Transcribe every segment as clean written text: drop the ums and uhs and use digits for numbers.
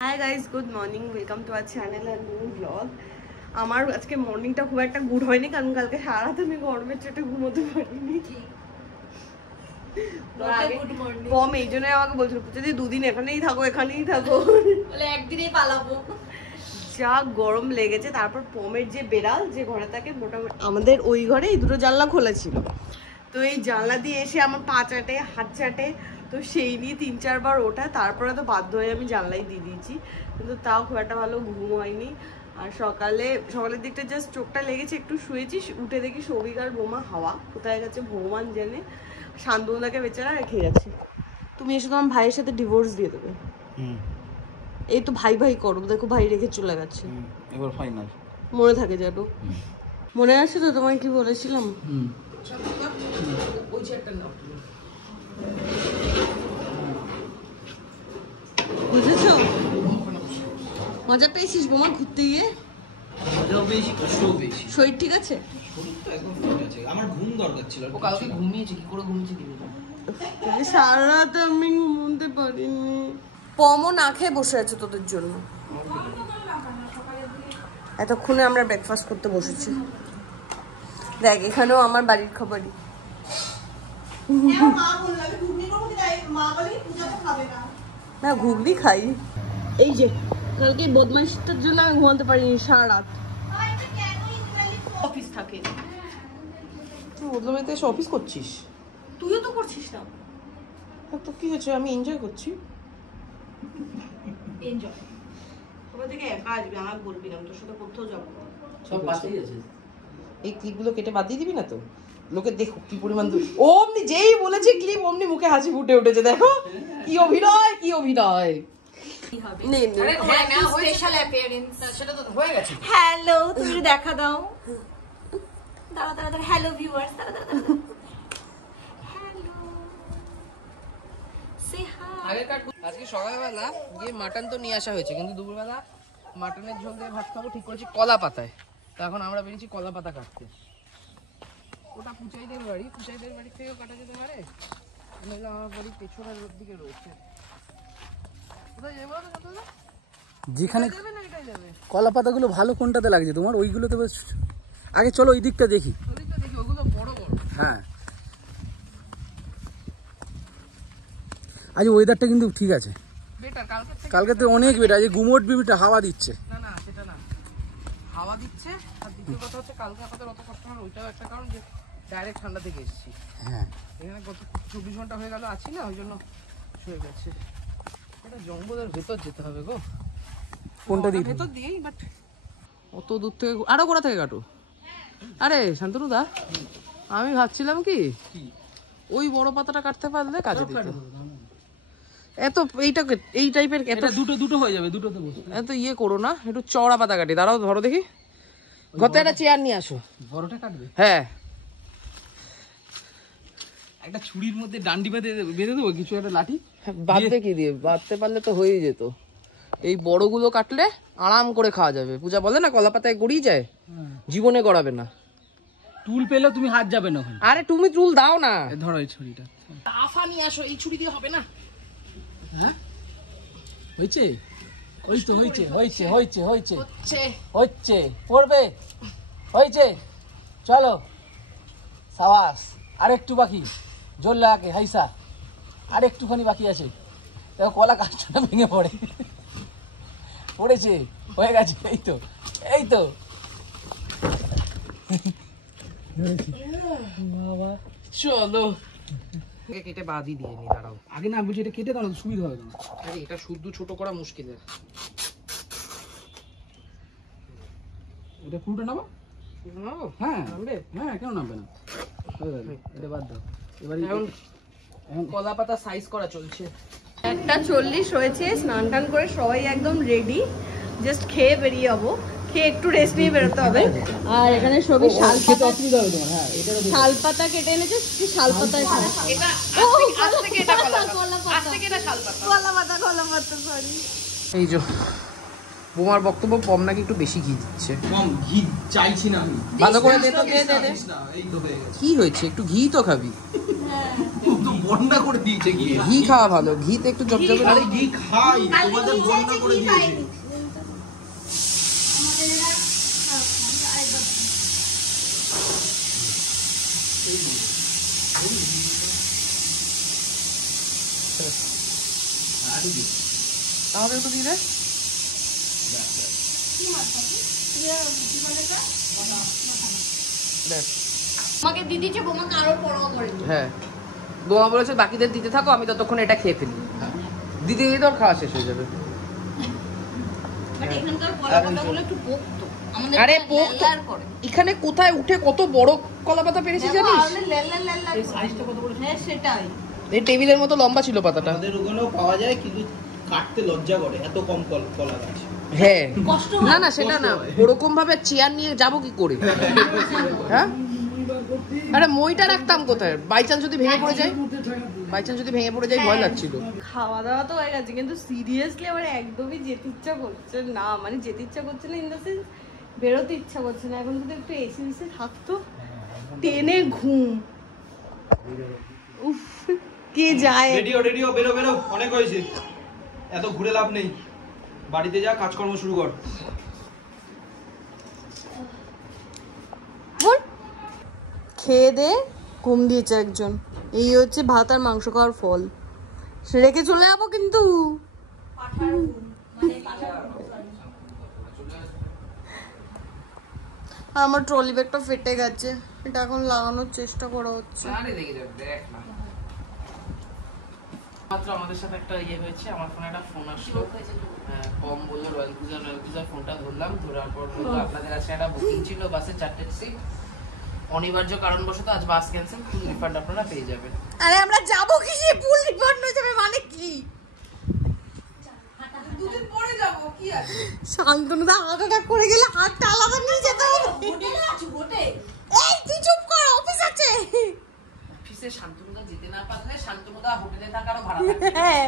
High guys, good morning, welcome to our channel আর new blog. আমার আজকে মর্নিংটা খুব একটা গুড হয়নি, কারণ কালকে সারা রাত আমি গরমের চোটে ঘুমোতে পারিনি। কম এই জন্যই আমাকে বলছিল যে দুদিন এখানেই থাকো বলে একদিনেই পালাবো। যা গরম লেগেছে। তারপর পমের যে বেড়াল যে ঘরে থাকে, মোটামুটি আমাদের ওই ঘরে এই দুটো জানলা খোলা ছিল, তো এই জানলা দিয়ে এসে আমার পা চাটে, হাত চাটে, তো সেই নিয়ে 3-4 বার ওঠা। তারপরে তো বাধ্য হয়ে আমি জানলাই দিয়ে দিয়েছি, কিন্তু তাও খুব একটা ভালো ঘুম হয়নি। আর সকালের দিকটা জাস্ট চোখটা লেগেছে, একটু শুয়েছি, উঠে দেখি সৌভিক আর বোমা হাওয়া কোথায় গেছে ভগবান জানে। শান্তনুদাকে বেচারা রেখে গেছে। তুমি এসে তোমার ভাইয়ের সাথে ডিভোর্স দিয়ে দেবে। এই তো ভাই ভাই করো, দেখো ভাই রেখে চলে গেছে। এবার ফাইনাল মনে থাকে জানো? মনে আছে তো তোমায় কি বলেছিলাম? ওই চেয়ারটা নাও, বুঝেছো? মজা পেয়েছিস বোমা ঘুরতে গিয়ে? শরীর ঠিক আছে? আমার ঘুম দরকার ছিল। ও কালকে ঘুমিয়েছে, কি করে ঘুমিয়েছে দিবে? সারা রাত আমি ঘুমতে পারিনি। পমও না খেয়ে বসে আছে তোদের জন্য। এতক্ষণে আমরা ব্রেকফাস্ট করতে বসেছি। দেখ, এখানেও আমার বাড়ির খাবারই। না, ঘুগনি খাই। এই যে কালকে বদমাইশটার জন্য আমি ঘুমাতে পারিনি সারা রাত। অফিস থাকে। তুই বদলামিতে এসে অফিস করছিস? তুইও তো করছিস না। তো কি হয়েছে, আমি এনজয় করছি। এনজয় সবাই থেকে একা আসবি, আমাকে বলবি না, তোর সাথে কোথাও যাবো না। সব বাঁচিয়ে গেছে। এই ক্লিপগুলো কেটে বাদ দিয়ে দিবি না তো? লোকে দেখো কি পরিমাণ অমনি যেই বলেছে ক্লিপ অমনি মুখে হাসি ফুটে উঠেছে। দেখো কি অভিনয়, কি অভিনয়। হ্যালো, তুমি দেখা দাও। দাঁড়া হ্যালো ভিউয়ার্স, আজকে সকালবেলা গিয়ে মাটন তো নিয়ে আসা হয়েছে, কিন্তু দুপুরবেলা মাটনের ঝোল দিয়ে ভাত খাবো ঠিক করেছি কলা পাতায়। তো এখন আমরা বেরিয়েছি কলা পাতা কাটতে। ওটা পুচাইদের বাড়ি, পুচাইদের বাড়ি থেকেও কাটা যেতে পারে, নাহলে আমার বাড়ির পেছনের দিকে রয়েছে। কোথায় যাবো দাদা? যেখানে কলা পাতাগুলো ভালো কোনটাতে লাগছে তোমার? ওইগুলো তো বেশ। আগে চলো ওই দিকটা দেখি। ওদিকটা দেখি, ওগুলো বড় বড়। হ্যাঁ, আজ ওয়েদারটা কিন্তু ঠিক আছে। বেটার কালকে তো অনেক বেটার। যে গুমোট বিবিটা হাওয়া দিচ্ছে। না না, সেটা না, হাওয়া দিচ্ছে। আর দ্বিতীয় কথা হচ্ছে কালকে আমাদের অত কষ্ট হলো, ওইটাও একটা কারণ যে ডাইরেক্ট ঠান্ডা থেকে এসেছি। হ্যাঁ, এখানে গত 24 ঘন্টা হয়ে গেল আছি না, ওই জন্য শুয়ে গেছে। এটা জঙ্গলের ভেতর যেতে হবে গো। কোনটা দিকে? ভেতর দিয়েই, বাট অত দূর থেকে আরো গোড়া থেকে কাটো। আরে শান্তনু দা, আমি ভাবছিলাম কি ওই বড় পাতাটা কাটতে পারলে কাজে দিত। এত এইটাকে এই টাইপের এত দুটো হয়ে যাবে, দুটোতে বসে। এত ইয়ে করো না, একটু চওড়া পাতা কাটি। দাঁড়াও, ধরো দেখি। ঘরে একটা চেয়ার নিয়ে আসো। বড়টা কাটবে? হ্যাঁ, একটা ছুরির মধ্যে ডান্ডি বেঁধে দেবো, কিছু একটা লাঠি। বাঁধতে কি দিয়ে? বাঁধতে পারলে তো হয়েই যেত। এই বড়গুলো কাটলে আরাম করে খাওয়া যাবে। পূজা বলে না কলা পাতায় গড়িয়ে যায়, জীবনে গড়াবে না। টুল পেলেও তুমি হাত যাবে না। আরে তুমি টুল দাও না। ধরো এই ছুরিটা। আফা নিয়ে আসো, এই ছুরি দিয়ে হবে না। হ্যাঁ, হয়েছে? ওই তো হয়েছে হয়েছে হয়েছে হয়েছে হচ্ছে হচ্ছে পড়বে, হয়েছে। চলো, সাবাস। আরেকটু বাকি, জোর লাগাকে হাইসা। আরেকটুখানি বাকি আছে। দেখো কলা গাছটা ভেঙে পড়েছে, হয়ে গেছে। এই তো, এই তো। বাবা চলো, কেটে বাদই দিয়ে নি। দাঁড়াও, আগে না বুঝি এটা কেটে দাও, সুবিধা হবে। আরে এটা শুদ্ধ ছোট করা মুশকিল। এটা পুরোটা নাও। হ্যাঁ হ্যাঁ, কেন নামবে না? এটা বাদ দাও। এবার এখন কলা পাতা সাইজ করা চলছে। 1:40 হয়েছে। স্নান টান করে সবাই একদম রেডি, জাস্ট খেয়ে বেরিয়ে যাবো। খেয়ে একটু রেস্ট নিয়ে বেরোতে হবে। আর এখানে সবই শাল পাতা, অসুবিধা হবে তোমার। হ্যাঁ, এটা শাল পাতা কেটে এনেছে, শাল পাতা খায়। এটা আজ থেকে এটা কলা পাতা, আজ থেকে এটা শাল পাতা, কলা পাতা সরি। এই যে বোমার বক্তব্য, পম নাকি একটু বেশি ঘি দিচ্ছে। কম ঘি চাইছি না আমি। ভালো করে দে তো, দে দে। এই তো হয়ে গেছে। কি হয়েছে? একটু ঘি তো খাবি। হ্যাঁ, বন্যা করে দিয়েছে ঘি। ঘি খাওয়া ভালো, ঘিতে একটু জবজবে। আরে ঘি খাই, তোমাদের বন্যা করে দিয়েছে। আমাকে একটু দিয়ে দে। আমাকে দিদিকে বোমা কারোর পরোয়া করেনি। হ্যাঁ, বোমা বলেছে বাকিদের দিতে থাকো, আমি ততক্ষণ এটা খেয়ে ফেলি। দিতে দিতে তোর খাওয়া শেষ হয়ে যাবে। বাট এখানকার কলাপাতাগুলো একটু পোক্ত। আমাদের আরে পোক্ত, এখানে কোথায় উঠে কত বড় কলাপাতা পেরেছি জানিস? এই সাইজটা কত বড়? হ্যাঁ সেটাই। এই টেবিলের মতো লম্বা ছিল পাতাটা। আমাদের ওখানেও পাওয়া যায়, কিন্তু কাটতে লজ্জা করে, এত কম কলা গাছ। হ্যাঁ, কষ্ট না না সেটা না, ওরকম ভাবে চেয়ার নিয়ে যাবো কি করে? হ্যাঁ, আরে মইটা রাখতাম কোথায়? বাই চান্স যদি ভেঙে পড়ে যায়, ভয় লাগছিল। খাওয়া দাওয়া তো হয়ে গেছে, কিন্তু সিরিয়াসলি আমার একদমই যেতে ইচ্ছা করছে না। মানে যেতে ইচ্ছা করছে না ইন দ্য সেন্স বেরোতে ইচ্ছা করছে না। এখন যদি একটু এসি মিসে থাকতো, টেনে ঘুম। উফ, কে যায়? রেডিও বেরো অনেক হয়েছে, এত ঘুরে লাভ নেই, বাড়িতে যা কাজকর্ম শুরু কর। খেয়ে দে ঘুম দিয়েছে একজন। এই হচ্ছে ভাত আর মাংস খাওয়ার ফল। রেখে চলে যাবো কিন্তু। আমার ট্রলি ব্যাগটা ফেটে গেছে, এটা এখন লাগানোর চেষ্টা করা হচ্ছে। মাত্র আমাদের সাথে একটা ইয়ে হয়েছে, আমার ফোনে একটা ফোন আসলো, কম বললো রয়্যাল ক্রুজার, ফোনটা ধরলাম, ধরার পর বললো আপনাদের আজকে একটা বুকিং ছিল বাসে 4টে সিট, অনিবার্য কারণবশত আজ বাস ক্যান্সেল, ফুল রিফান্ড আপনারা পেয়ে যাবেন। আরে আমরা যাবো কি, সে ফুল রিফান্ড হয়ে যাবে মানে কি? দুদিন পরে যাবো, কি আছে? শান্তনুদা হার্ট অ্যাটাক করে গেলে হাতটা আলাদা নিয়ে যেতে হবে। হোটেলে আছো, হোটেল? এই তুই চুপ কর, অফিস আছে। অফিসে শান্তনুদা যেতে না পারলে শান্তনুদা হোটেলে থাকারও ভাড়া লাগবে। হ্যাঁ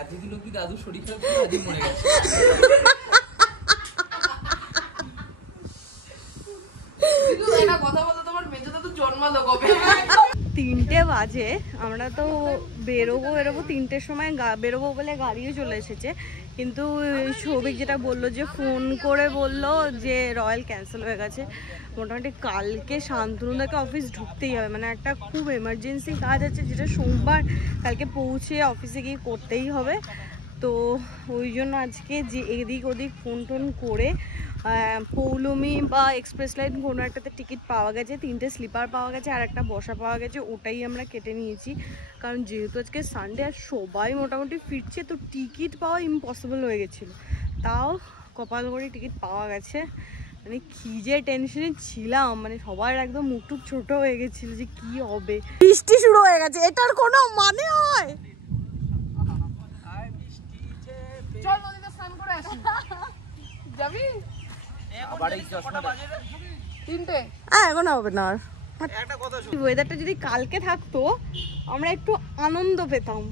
এতদিন অব্দি দাদু শরীর খারাপ ছিল, আজই মরে গেছে। কিন্তু একটা কথা বলতো, তোমার মেজো দাদু জন্মালো কবে? 3টে বাজে, আমরা তো বেরোবো 3টের সময় বেরোবো বলে গাড়িও চলে এসেছে, কিন্তু সৌভিক যেটা বললো যে ফোন করে বললো যে রয়্যাল ক্যান্সেল হয়ে গেছে। মোটামুটি কালকে শান্তনুদাকে অফিস ঢুকতেই হবে, মানে একটা খুব এমার্জেন্সি কাজ আছে যেটা সোমবার কালকে পৌঁছে অফিসে গিয়ে করতেই হবে। তো ওই জন্য আজকে যে এদিক ওদিক ফোন টোন করে পৌলমি বা এক্সপ্রেস লাইন কোনো একটাতে টিকিট পাওয়া গেছে, 3টে স্লিপার পাওয়া গেছে আর একটা বসা পাওয়া গেছে, ওটাই আমরা কেটে নিয়েছি। কারণ যেহেতু আজকে সানডে আর সবাই মোটামুটি ফিরছে, তো টিকিট পাওয়া ইম্পসিবল হয়ে গেছিলো। তাও কপাল করে টিকিট পাওয়া গেছে। মানে কি যে টেনশনে ছিলাম, মানে সবার একদম মুখটুক ছোট হয়ে গেছিল যে কি হবে। বৃষ্টি শুরু হয়ে গেছে, এটার কোনো মানে হয়? চল নদীতে স্নান করে আসি। যাবি? তিনটে? হ্যাঁ এখন হবে না আর। ওয়েদারটা যদি কালকে থাকতো আমরা একটু আনন্দ পেতাম।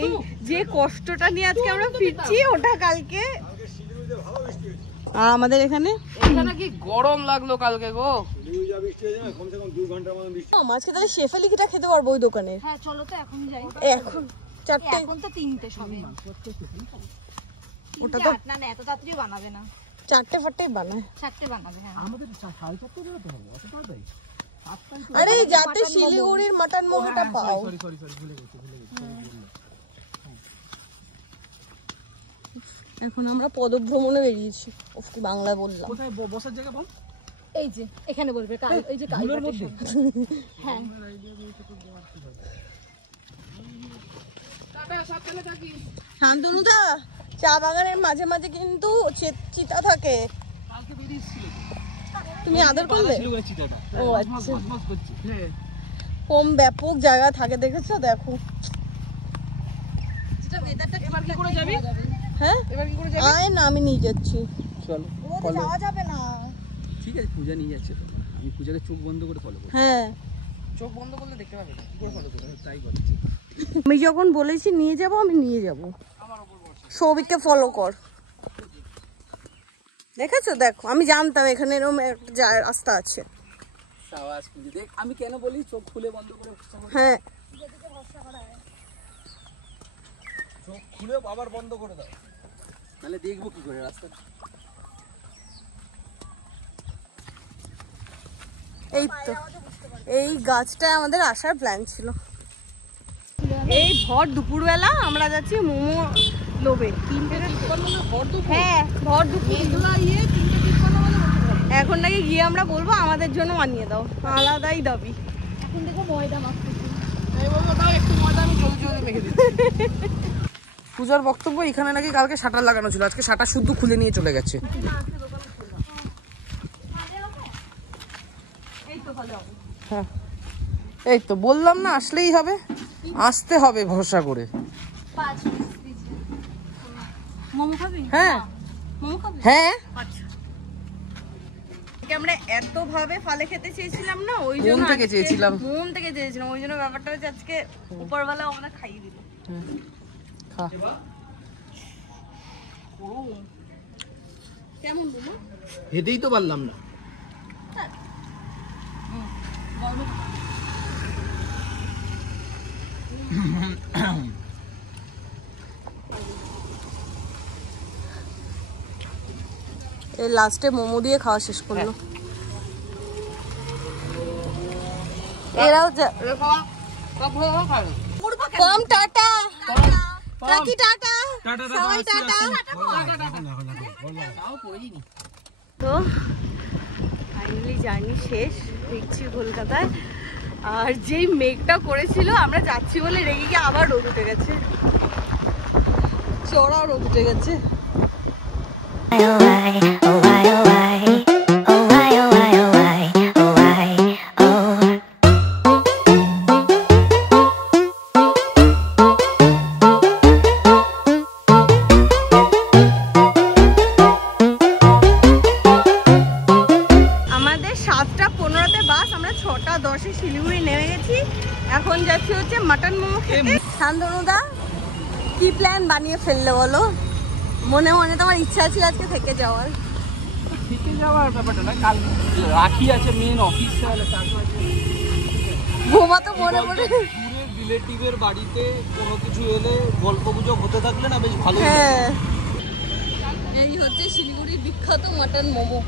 এই যে কষ্টটা নিয়ে আজকে আমরা ফিরছি, ওটা কালকে। আর আমাদের এখানে কি গরম লাগলো কালকে গো। আজকে তাহলে শেফালিকিটা খেতে পারবো ওই দোকানে। হ্যাঁ চলো তো এখন যাই। এখন 4টে, এখন তো 3টে সবে। ওটা তো না না, এত তাড়াতাড়ি বানাবে না। 4টে ফাটে বানায়। 4টে বানাবে। হ্যাঁ আমাদের 4:30 বেরোতে হবে, অত তাড়াতাড়ি? আরে যাতে শিলিগুড়ির মাটন মোমোটা পাও। সরি ভুলে গেছি। এখন আমরা পদভ্রমণে বেরিয়েছি। ওফ কি বাংলা বললাম। কোথায় বসার জায়গা বল? এই যে এখানে বলবে, এই যে কালের মধ্যে। হ্যাঁ শান্তনুদা, চা বাগানের মাঝে মাঝে কিন্তু চিতা থাকে। তুমি আদর করলে? ও আচ্ছা, কম ব্যাপক জায়গা থাকে, দেখেছো? দেখো হ্যাঁ, আয় না আমি নিয়ে যাচ্ছি। চলো, যাওয়া যাবে না। ঠিক আছে, পূজা নিয়ে যাচ্ছে তো, আমি পূজাকে চোখ বন্ধ করে ফলো করি। হ্যাঁ চোখ বন্ধ করলে দেখতে পাবে না, কি করে ফলো করবে? তাই করছি। আমি যখন বলেছি নিয়ে যাব, আমি নিয়ে যাব। সৌভিককে ফলো কর। দেখেছো? দেখো, আমি জানতাম এখানে এরকম একটা রাস্তা আছে। সাবাস পুজো। দেখ আমি কেন বলি চোখ খুলে বন্ধ করে বসে বসে। হ্যাঁ, চোখ খুলে আবার বন্ধ করে দাও, তাহলে দেখবো কি করে রাস্তা। এই তো এই গাছটায় আমাদের আসার প্ল্যান ছিল। এই ভর দুপুরবেলা আমরা যাচ্ছি মোমো লোভে। হ্যাঁ, ভর দুপুর। এখন নাকি গিয়ে আমরা বলবো আমাদের জন্য বানিয়ে দাও, আলাদাই দাবি। এখন দেখো ময়দা মাখতেছি। আমি বলবো দাও একটু ময়দা, আমি জলদি জলদি মেখে দিচ্ছি। পূজার বক্তব্য, এখানে নাকি কালকে শাটার লাগানো ছিল, আজকে শাটার শুদ্ধ খুলে নিয়ে চলে গেছে। হ্যাঁ, এই তো বললাম না, আসলেই হবে, আসতে হবে ভরসা করে। মোমো খাবি? হ্যাঁ মোমো খাবি? হ্যাঁ, আচ্ছা। আমরা এত ভাবে ফালে খেতে চেয়েছিলাম না, ওই মন জন্য থেকে চেয়েছিলাম। মন থেকে চেয়েছিলাম, ওই জন্য ব্যাপারটা হচ্ছে আজকে উপরবেলা আমরা খাইয়ে দিল। খা। কেমন বলো? হেঁটেই তো পারলাম না। এই লাস্টে মোমো দিয়ে খাওয়া শেষ করলো। এরাও কম টাটা কাকি, টাটা সবাই টাটা। তো ফাইনালি জার্নি শেষ, দেখছি কলকাতায়। আর যেই মেঘটা করেছিল, আমরা যাচ্ছি বলে রেগে গিয়ে আবার রোদ উঠে গেছে, চড়া রোদ উঠে গেছে। আমাদের 7:15-তে বাস, আমরা 6:10-এ শিলিগুড়ি নেমে গেছি। এখন যাচ্ছি হচ্ছে মাটন মোমো খেতে। শান্তনুদা কি প্ল্যান বানিয়ে ফেললে বলো? মনে মনে তোমার ইচ্ছা ছিল আজকে থেকে যাওয়ার? থেকে যাওয়ার ব্যাপারটা না, কাল রাখি আছে, মেন অফিস বোমা তো মনে মনে। দূরের রিলেটিভের বাড়িতে কোনো কিছু এলে গল্প গুজব হতে থাকলে না বেশ ভালো। হ্যাঁ, এই হচ্ছে শিলিগুড়ির বিখ্যাত মাটন মোমো,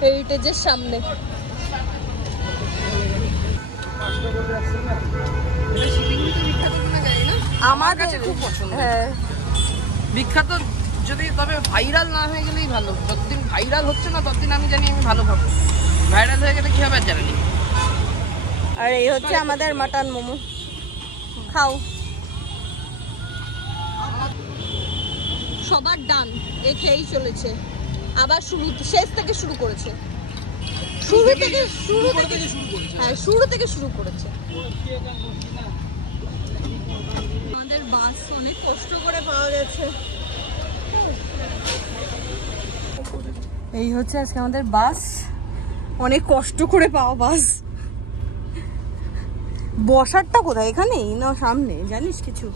হেরিটেজের সামনে। আমার কাছে খুব পছন্দ। হ্যাঁ, বিখ্যাত যদি, তবে ভাইরাল না হয়ে গেলেই ভালো। যতদিন ভাইরাল হচ্ছে না ততদিন আমি জানি আমি ভালো খাবো, ভাইরাল হয়ে গেলে কি হবে আর জানি না। আর এই হচ্ছে আমাদের মাটন মোমো, খাও। সবার ডান, এ খেয়েই চলেছে, আবার শেষ থেকে শুরু করেছে, শুরু থেকে হ্যাঁ, শুরু থেকে শুরু করেছে। আমাদের বাস অনেক কষ্ট করে পাওয়া গেছে। এই হচ্ছে আজকে আমাদের বাস, অনেক কষ্ট করে পাওয়া বাস। বসারটা কোথায়, এখানেই না সামনে জানিস কিছু?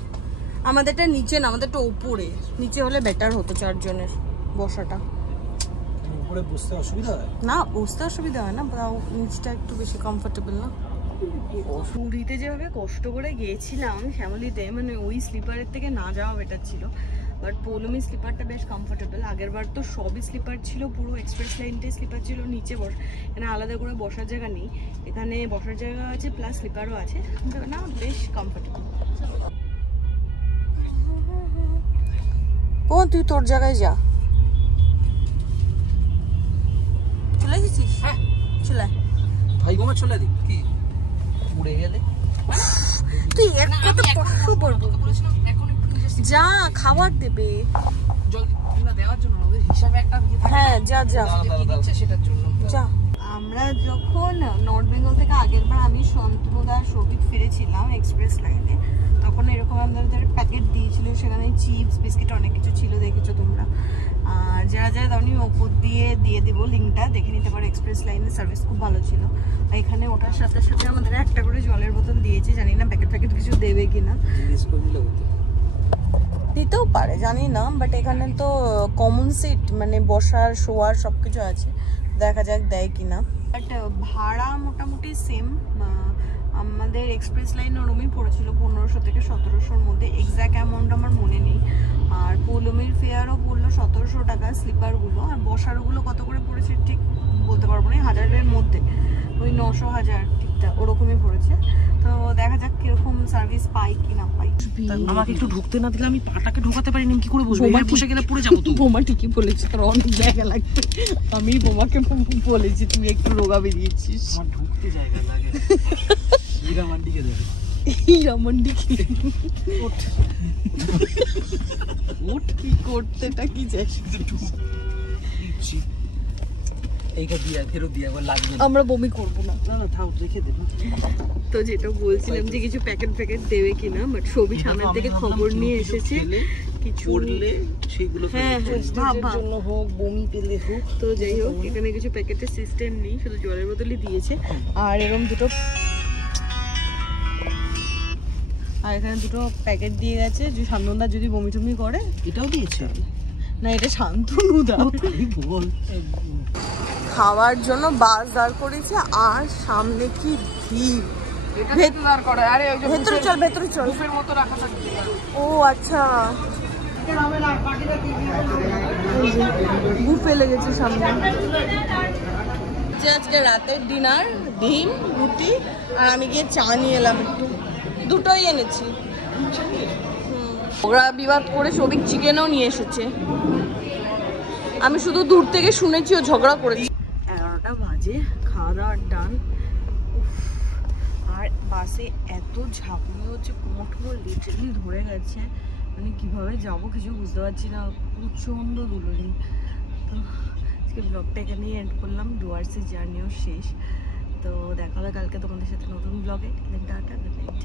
আমাদেরটা নিচে না, আমাদেরটা উপরে। নিচে হলে বেটার হতো, 4 জনের বসাটা। উপরে বসতে অসুবিধা হয় না, বসতে অসুবিধা হয় না, তাও নিচটা একটু বেশি কমফোর্টেবল না। পুরীতে যেভাবে কষ্ট করে গিয়েছিলাম শ্যামলীতে, মানে ওই স্লিপারের থেকে না যাওয়া বেটার ছিল। বাট পৌলমি স্লিপারটা বেশ কমফোর্টেবল। আগের বার তো সবই স্লিপার ছিল, পুরো এক্সপ্রেস লাইনটাই স্লিপার ছিল। নিচে এখানে আলাদা করে বসার জায়গা নেই, এখানে বসার জায়গা আছে প্লাস স্লিপারও আছে না, বেশ কমফোর্টেবল। ও তুই তোর জায়গায় যা, চলে এসেছিস? হ্যাঁ চলে ভাই বোমা চলে দিক কি উড়ে গেলে তুই এক কথা কষ্ট করবো, যা খাবার দেবে জল না দেওয়ার জন্য, ওদের হিসাবে একটা হ্যাঁ, যা যা কি দিচ্ছে সেটার জন্য। যা। আমরা যখন নর্থ বেঙ্গল থেকে আগের বার আমি সন্তনুদা সৌভিক ফিরেছিলাম এক্সপ্রেস লাইনে, তখন এরকম আমাদের প্যাকেট দিয়েছিল, সেখানে চিপস বিস্কিট অনেক কিছু ছিল, দেখেছো তোমরা। আর যারা যারা আমি ওপর দিয়ে দেবো লিঙ্কটা, দেখে নিতে পারো। এক্সপ্রেস লাইনের সার্ভিস খুব ভালো ছিল। এখানে ওটার সাথে সাথে আমাদের একটা করে জলের বোতল দিয়েছে, জানি না প্যাকেট কিছু দেবে কিনা। দিতেও পারে জানি না, বাট এখানে তো কমন সিট মানে বসার শোয়ার সব কিছু আছে, দেখা যাক দেয় কিনা। বাট ভাড়া মোটামুটি সেম, আমাদের এক্সপ্রেস লাইন ওরমই পড়েছিল 1500 থেকে 1700-র মধ্যে, এক্স্যাক্ট অ্যামাউন্ট আমার মনে নেই। আর পৌলমীর ফেয়ারও বললো 1700 টাকা স্লিপারগুলো, আর বসারগুলো কত করে পড়েছে ঠিক বলতে পারবো না, 1000-এর মধ্যে, ওই 900-1000 ঠিকঠাক ওরকমই পড়েছে। তো দেখা যাক কিরকম সার্ভিস পাই কি না পাই। আমাকে একটু ঢুকতে না দিলে আমি পাটাকে ঢোকাতে পারিনি, কি করে বসবো? এবার বসে গেলে পড়ে যাবো তো। বোমা ঠিকই বলেছি, তোর অনেক জায়গা লাগবে। আমি বোমাকে বলেছি তুই একটু রোগা বেরিয়েছিস। আমার ঢুকতে জায়গা লাগে। হীরামান্ডিকে দেখো, হীরামান্ডি কি ওট কি করতেটা কি যাস? এইটা দিয়ে ফেরত দিয়ে একবার লাগবে না। আমরা বমি করব না। না না থাও, রেখে দে। তো যেটা বলছিলাম যে কিছু প্যাকেট দেবে কিনা, বাট সবই সামনের থেকে খবর নিয়ে এসেছে কিছু করলে সেইগুলো হ্যাঁ হ্যাঁ জন্য হোক, বমি পেলে হোক। তো যাই হোক এখানে কিছু প্যাকেটের সিস্টেম নেই, শুধু জলের বোতলই দিয়েছে। আর এরকম এখানে দুটো প্যাকেট দিয়ে গেছে, যে শান্তনুদা যদি বমি টমি করে। এটাও দিয়েছে না, এটা শান্তনুদা। বল। খাওয়ার জন্য বাস দাঁড় করেছে, আর সামনে কি ভিড়। ভেতরে চল, ভেতরে চল। ও আচ্ছা, বুফে লেগেছে সামনে। আজকে রাতের ডিনার ডিম রুটি, আর আমি গিয়ে চা নিয়ে এলাম একটু, দুটোই এনেছি। ওরা বিবাদ করে সবিক চিকেনও নিয়ে এসেছে, আমি শুধু দূর থেকে শুনেছি ও ঝগড়া করেছে। 11টা বাজে, খাওয়া দাওয়ার ডান। আর বাসে এত ঝাঁকুনি হচ্ছে, কোমর লিটারালি ধরে গেছে, মানে কিভাবে যাব কিছু বুঝতে পারছি না, প্রচণ্ড দুলুনি। তো আজকে ব্লগটা এখানেই এন্ড করলাম, ডুয়ার্সের জার্নিও শেষ। তো দেখা হবে কালকে তোমাদের সাথে নতুন ব্লগে। Tata, good night.